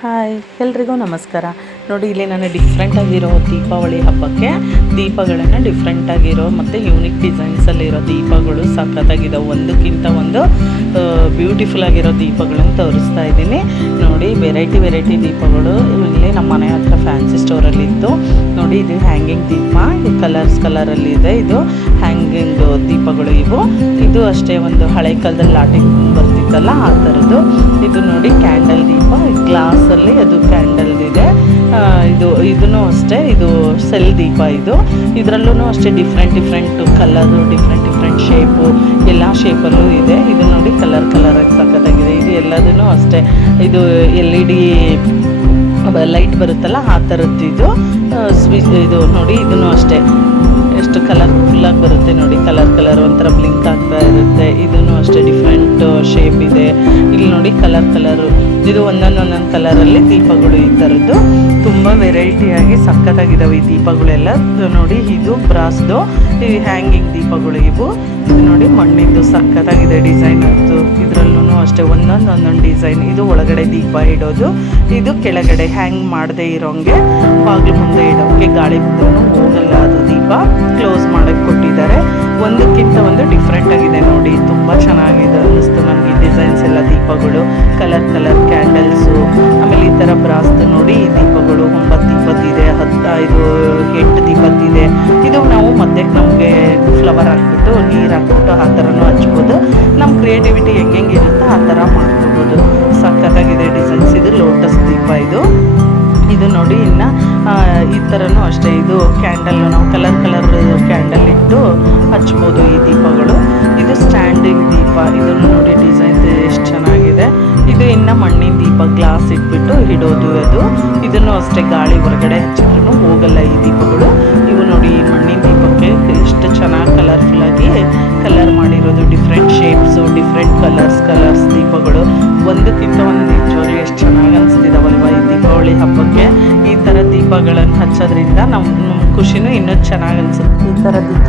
Hi ಎಲ್ರಿಗೂ ನಮಸ್ಕಾರ. ನೋಡಿ, ಇಲ್ಲಿ ನಾನು ಡಿಫ್ರೆಂಟಾಗಿರೋ ದೀಪಾವಳಿ ಹಬ್ಬಕ್ಕೆ ದೀಪಗಳನ್ನು ಡಿಫ್ರೆಂಟಾಗಿರೋ ಮತ್ತು ಯೂನಿಕ್ ಡಿಸೈನ್ಸಲ್ಲಿರೋ ದೀಪಗಳು ಸಖತ್ತಾಗಿದ್ದಾವೆ. ಒಂದಕ್ಕಿಂತ ಒಂದು ಬ್ಯೂಟಿಫುಲ್ ಆಗಿರೋ ದೀಪಗಳನ್ನು ತೋರಿಸ್ತಾ ಇದ್ದೀನಿ. ನೋಡಿ, ವೆರೈಟಿ ದೀಪಗಳು ಇಲ್ಲಿ ನಮ್ಮ ಮನೆ ಹತ್ರ ಫ್ಯಾನ್ಸಿ ಸ್ಟೋರಲ್ಲಿತ್ತು. ನೋಡಿ, ಇದು ಹ್ಯಾಂಗಿಂಗ್ ದೀಪ, ಕಲರಲ್ಲಿದೆ. ಇದು ಹ್ಯಾಂಗಿಂಗ್ ದೀಪಗಳು ಇದು ಅಷ್ಟೇ ಒಂದು ಹಳೆ ಕಾಲದಲ್ಲಿ ಲಾಟಿಂಗ್ ಬರ್ತಿತ್ತಲ್ಲ ಆ ಥರದ್ದು. ಇದು ನೋಡಿ ಕ್ಯಾಂಡಲ್ ದೀಪ, ಗ್ಲಾಸಲ್ಲಿ ಅದು ಕ್ಯಾಂಡಲ್ ಇದೆ. ಇದೂ ಅಷ್ಟೇ, ಇದು ಸೆಲ್ ದೀಪ. ಇದರಲ್ಲೂ ಅಷ್ಟೇ ಡಿಫ್ರೆಂಟ್ ಕಲರು, ಡಿಫ್ರೆಂಟ್ ಶೇಪು, ಎಲ್ಲ ಶೇಪಲ್ಲೂ ಇದೆ. ಇದು ನೋಡಿ ಕಲರ್ ಆಗಿ ಸಖತ್ತಾಗಿದೆ. ಇದು ಎಲ್ಲದೂ ಅಷ್ಟೇ, ಇದು LED ಲೈಟ್ ಬರುತ್ತಲ್ಲ ಆ ಥರದ್ದು. ಇದು ನೋಡಿ, ಇದೂ ಅಷ್ಟೇ ಎಷ್ಟು ಕಲರ್ಫುಲ್ಲಾಗಿ ಬರುತ್ತೆ ನೋಡಿ. ಕಲರ್ ಒಂಥರ ಬ್ಲಿಂಕ್ ಆಗ್ತಾ ಇರುತ್ತೆ. ಇದೂ ಅಷ್ಟೇ ಡಿಫ್ರೆಂಟ್ ಶೇಪ್ ಇದೆ. ಇಲ್ಲಿ ನೋಡಿ ಕಲರು, ಇದು ಒಂದೊಂದು ಕಲರಲ್ಲಿ ದೀಪಗಳು. ಈ ಥರದ್ದು ತುಂಬ ವೆರೈಟಿಯಾಗಿ ಸಖತ್ತಾಗಿದ್ದಾವೆ ಈ ದೀಪಗಳೆಲ್ಲ. ನೋಡಿ, ಇದು ಬ್ರಾಸ್ದು ಈ ಹ್ಯಾಂಗಿಂಗ್ ದೀಪಗಳು. ಇದು ನೋಡಿ ಮಣ್ಣಿಂದು ಸಖತ್ತಾಗಿದೆ ಡಿಸೈನ್. ಇದರಲ್ಲೂ ಅಷ್ಟೇ ಒಂದೊಂದು ಡಿಸೈನ್. ಇದು ಒಳಗಡೆ ದೀಪ ಇಡೋದು, ಇದು ಕೆಳಗಡೆ ಹ್ಯಾಂಗ್ ಮಾಡದೇ ಇರೋಂಗೆ ಬಾಗಿಲು ಮುಂದೆ ಇಡೋಕ್ಕೆ, ಗಾಳಿ ಬಿದ್ರೂ ಹೋಗಲ್ಲ ಅದು ದೀಪ. ಕ್ಲೋಸ್ ಮಾಡೋಕ್ಕೆ ಕೊಟ್ಟಿದ್ದಾರೆ. ಒಂದಕ್ಕಿಂತ ಒಂದು ಡಿಫ್ರೆಂಟ್ ಆಗಿದೆ ನೋಡಿ. ತುಂಬ ಚೆನ್ನಾಗಿದೆ ಅನ್ನಿಸ್ತು ನನಗೆ ಈ ಡಿಸೈನ್ಸ್ ಎಲ್ಲ. ದೀಪಗಳು ಕಲರ್ ಕ್ಯಾಂಡಲ್ಸು, ಆಮೇಲೆ ಈ ಥರ ಬ್ರಾಸ್ದು ನೋಡಿ ಈ ದೀಪಗಳು 9 ದೀಪತ್ತಿದೆ, 8 ದೀಪತ್ತಿದೆ. ಇದು ನಾವು ಮಧ್ಯಕ್ಕೆ ನಮಗೆ ಫ್ಲವರ್ ಹಾಕ್ಬಿಟ್ಟು ನೀರು ಹಾಕ್ಬಿಟ್ಟು ಆ ಥರನೂ ಹಚ್ಬೋದು. ನಮ್ಮ ಕ್ರಿಯೇಟಿವಿಟಿ ಹೆಂಗಿರುತ್ತೋ ಆ ಥರ ಮಾಡ್ಕೋಬೋದು. ಸಖತ್ತಾಗಿದೆ ಡಿಸೈನ್ಸ್. ಇದು ಲೋಟಸ್ ದೀಪ. ಇದು ನೋಡಿ ಇನ್ನು ಈ ಥರನೂ ಅಷ್ಟೇ. ಇದು ಕ್ಯಾಂಡಲ್, ನಾವು ಕಲರ್ ಕ್ಯಾಂಡಲ್ ಇಟ್ಟು ಹಚ್ಬೋದು ಈ ದೀಪಗಳು. ಇದು ಸ್ಟ್ಯಾಂಡಿಂಗ್ ದೀಪ. ಇದನ್ನು ನೋಡಿ ಡಿಸೈನ್ ಎಷ್ಟು ಚೆನ್ನಾಗಿದೆ. ಇದು ಇನ್ನು ಮಣ್ಣಿನ ದೀಪ, ಗ್ಲಾಸ್ ಇಟ್ಬಿಟ್ಟು ಇಡೋದು. ಇದನ್ನು ಅಷ್ಟೇ ಗಾಳಿ ಹೊರಗಡೆ ಹಚ್ಚಿದ್ರೂ ಹೋಗಲ್ಲ ಈ ದೀಪಗಳು. ಇವು ನೋಡಿ ಈ ಮಣ್ಣಿನ ದೀಪಕ್ಕೆ ಎಷ್ಟು ಚೆನ್ನಾಗಿ ಕಲರ್ಫುಲ್ಲಾಗಿ ಕಲರ್ ಮಾಡಿರೋದು. ಡಿಫ್ರೆಂಟ್ ಶೇಪ್ಸು, ಡಿಫ್ರೆಂಟ್ ಕಲರ್ಸ್ ದೀಪಗಳು. ಒಂದಕ್ಕಿಂತ ಒಂದು ನಿಜವಾಗ್ಲೂ ಎಷ್ಟು ಚೆನ್ನಾಗಿ ಅನಿಸ್ತಿದ್ದಾವಲ್ವ ಈ ದೀಪಾವಳಿ ಹಬ್ಬಕ್ಕೆ. ಈ ಥರ ದೀಪಗಳನ್ನು ಹಚ್ಚೋದ್ರಿಂದ ನಮ್ಮ ಖುಷಿನೂ ಇನ್ನೂ ಚೆನ್ನಾಗಿ ಅನಿಸುತ್ತೆ. ಈ ಥರ ದೀಪ